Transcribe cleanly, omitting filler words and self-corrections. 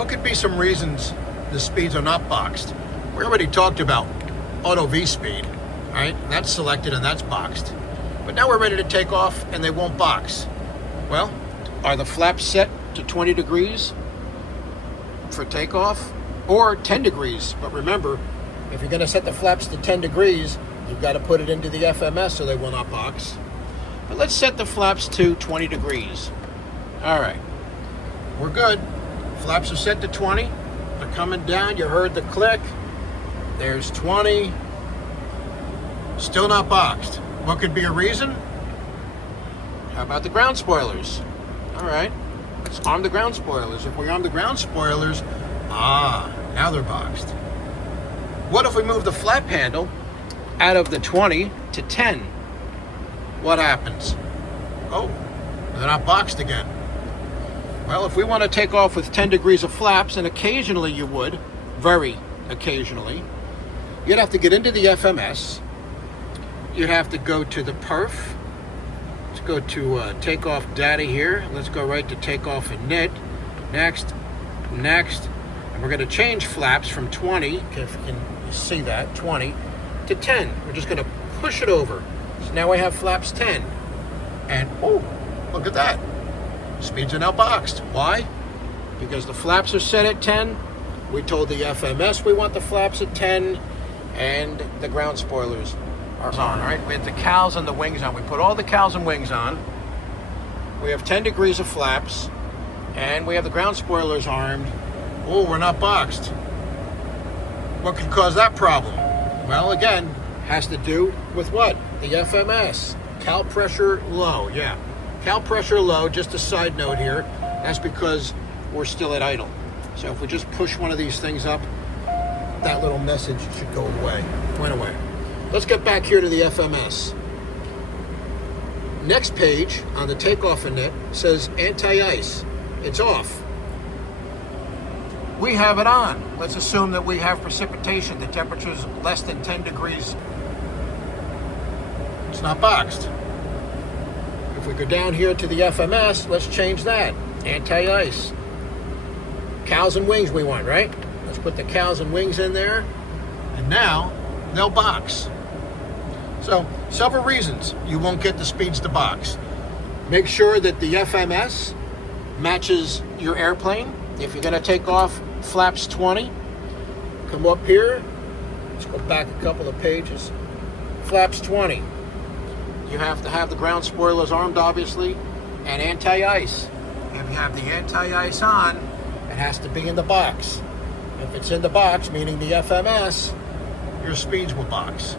What could be some reasons the speeds are not boxed? We already talked about auto V speed, right? That's selected and that's boxed. But now we're ready to take off and they won't box. Well, are the flaps set to 20 degrees for takeoff or 10 degrees? But remember, if you're going to set the flaps to 10 degrees, you've got to put it into the FMS so they will not box. But let's set the flaps to 20 degrees. All right, we're good. Flaps are set to 20. They're coming down. You heard the click. There's 20. Still not boxed. What could be a reason? How about the ground spoilers? All right, let's arm the ground spoilers. If we arm the ground spoilers, now they're boxed. What if we move the flap handle out of the 20 to 10? What happens? Oh, they're not boxed again. Well, if we want to take off with 10 degrees of flaps, and occasionally you would, very occasionally, you'd have to get into the FMS. You'd have to go to the perf. Let's go to takeoff data here. Let's go right to takeoff init. Next. And we're going to change flaps from 20, if you can see that, 20, to 10. We're just going to push it over. So now we have flaps 10. And, oh, look at that. Speeds are now boxed. Why? Because the flaps are set at 10. We told the FMS we want the flaps at 10. And the ground spoilers are on, right? We have the cowls and the wings on. We put all the cowls and wings on. We have 10 degrees of flaps. And we have the ground spoilers armed. Oh, we're not boxed. What could cause that problem? Well, again, has to do with what? The FMS. Cal pressure low, yeah. Cal pressure low, just a side note here, that's because we're still at idle. So if we just push one of these things up, that little message should go away. Went away. Let's get back here to the FMS. Next page on the takeoff init says anti-ice. It's off. We have it on. Let's assume that we have precipitation. The temperature is less than 10 degrees. It's not boxed. If we go down here to the FMS, let's change that. Anti-ice. Cowls and wings we want, right? Let's put the cowls and wings in there. And now, they'll box. So, several reasons you won't get the speeds to box. Make sure that the FMS matches your airplane. If you're going to take off flaps 20, come up here. Let's go back a couple of pages. Flaps 20. You have to have the ground spoilers armed, obviously, and anti-ice. If you have the anti-ice on, it has to be in the box. If it's in the box, meaning the FMS, your speeds will box.